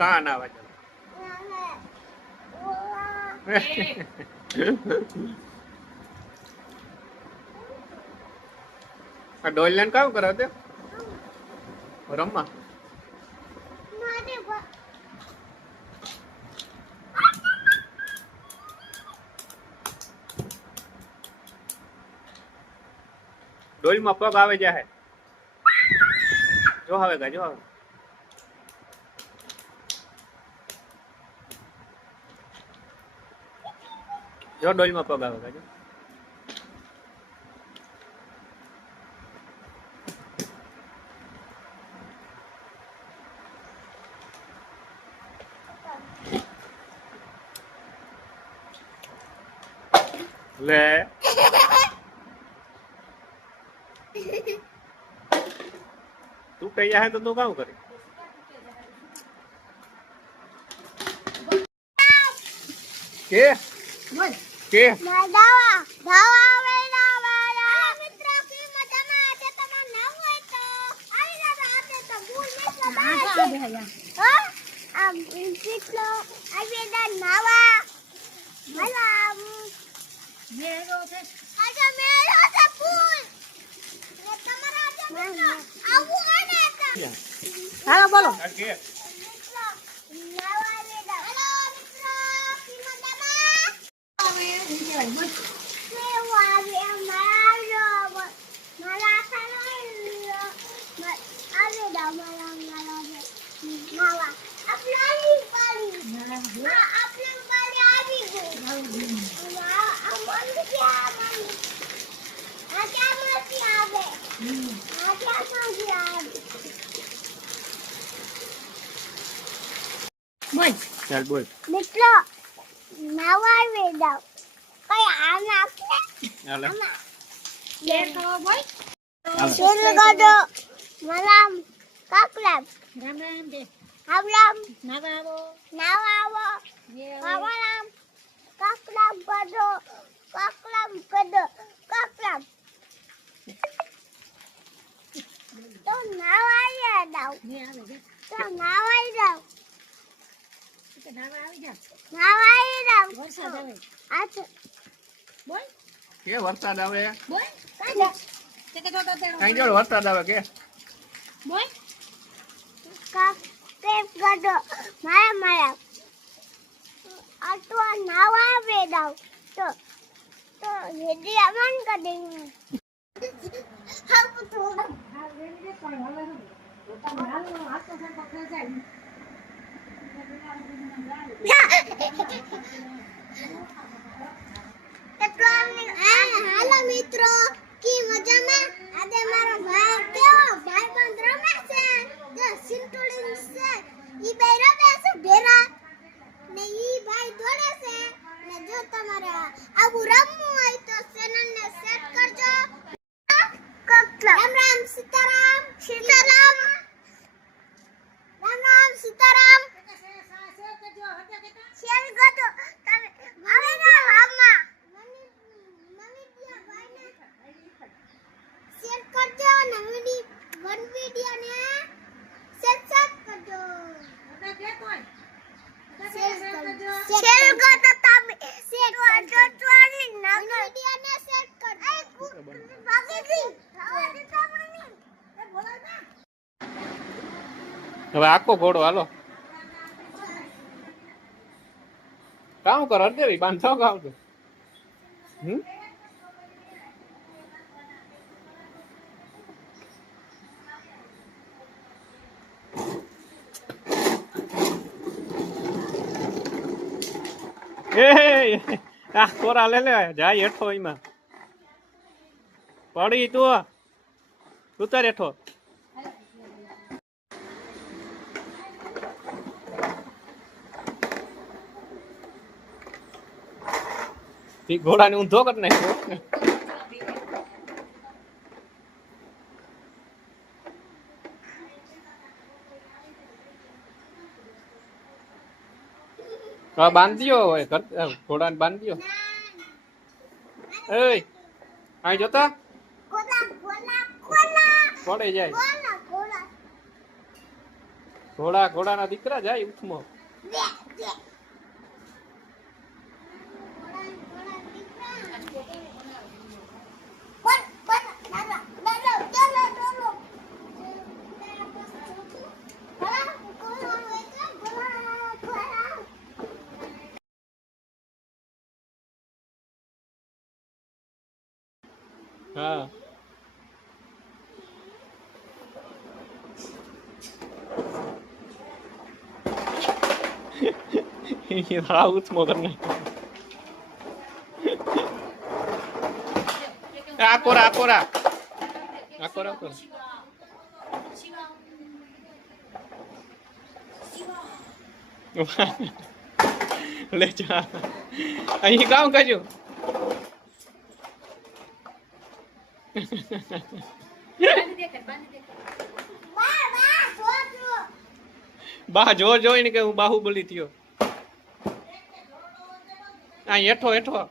કાન આવે છે આ ડોલ લઈને કામ કરે તે રમવા ડોલ માં પગ આવે જાય જો હવે જો હવે જો ડોલ માં પગ આવે જો લે તું કઈ જાય તો તું કામ કરે કે બોલ કે દાવા દાવા આવે દાવા મિત્રો કી મજામાં આજે તમાર નામ હોય તો આવી જાવ આપે તો ભૂલ મિત્રો બાય હા આ મિત્રો આજે દા નાવા મલામ મેરો છે આજે મેરો છે ફૂલ ને તમારા આજે મિત્રો આવું આને હાલો બોલો કે મિત્રો નાવા આવે દા હેલો મિત્રો કી મજામાં ચાલ બોલ મિત્રો નવા વેદા કઈ આમ આપને હાલે લે તો બોલ શેલ ગડો મલામ કાકલામ રામ રામ દે આવલામ નવાવો નવાવો આવલામ કાકલામ ગડો કાકલામ તો નવાય દાવ તો નવાય દાવ નવાય દાવ વરસાદ આવે આ બોલ કે વરસાદ આવે બોલ કાઈ કઈ જોડ વરસાદ આવે કે બોલ કા પેપ ગડો મારા આ તો નવા વેદાવ તો હેડી અમન કદે હા તો આ વેડી પણ હલે તો તમારો હાથ તો પકડે જાય હાલો મિત્રો કી મજામાં આજે મારો ભાઈ કેવો ભાઈ બંધ રમે છે જો સિંટુડી છે ઈ બે રમે છે ભેરા ને ઈ ભાઈ દોડે છે ને જો તમારે આવું રમવું હોય તો ચેનલ ને સેટ કરજો રામ રામ સીતારામ સીતારામ રામ રામ સીતારામ શેર ગતો તમે આવે ના રામા શેર કરજો ને વન વિડિયો ને સબસ્ક્રાઇબ કરજો શેર કરજો તમે શેર કરજો ટ્રાલી નવ વિડિયો ને શેર કરજો બાકી દી હવે આખો ઘોડો હાલો કામ કર અર્ધેરી બાંધો કામ કર આ કોરા લે લે જાય હેઠો એમાં પડી તું ઉતાર હેઠો ઘોડાને ઊંધો કરી નાખ્યો હા બાંધ્યો હોય ઘોડાને બાંધ્યો એ આ જોતા પડે જાય ઘોડાના દીકરા જાય ઉઠમો. બે બે હા હા ઉઠમો કરને આકોરા આકોરા આકોરા આકોરા લે જા અહીં કામ કરજો બા જો જોઈને કે હું બાહુબલી થયો આ હેઠો હેઠો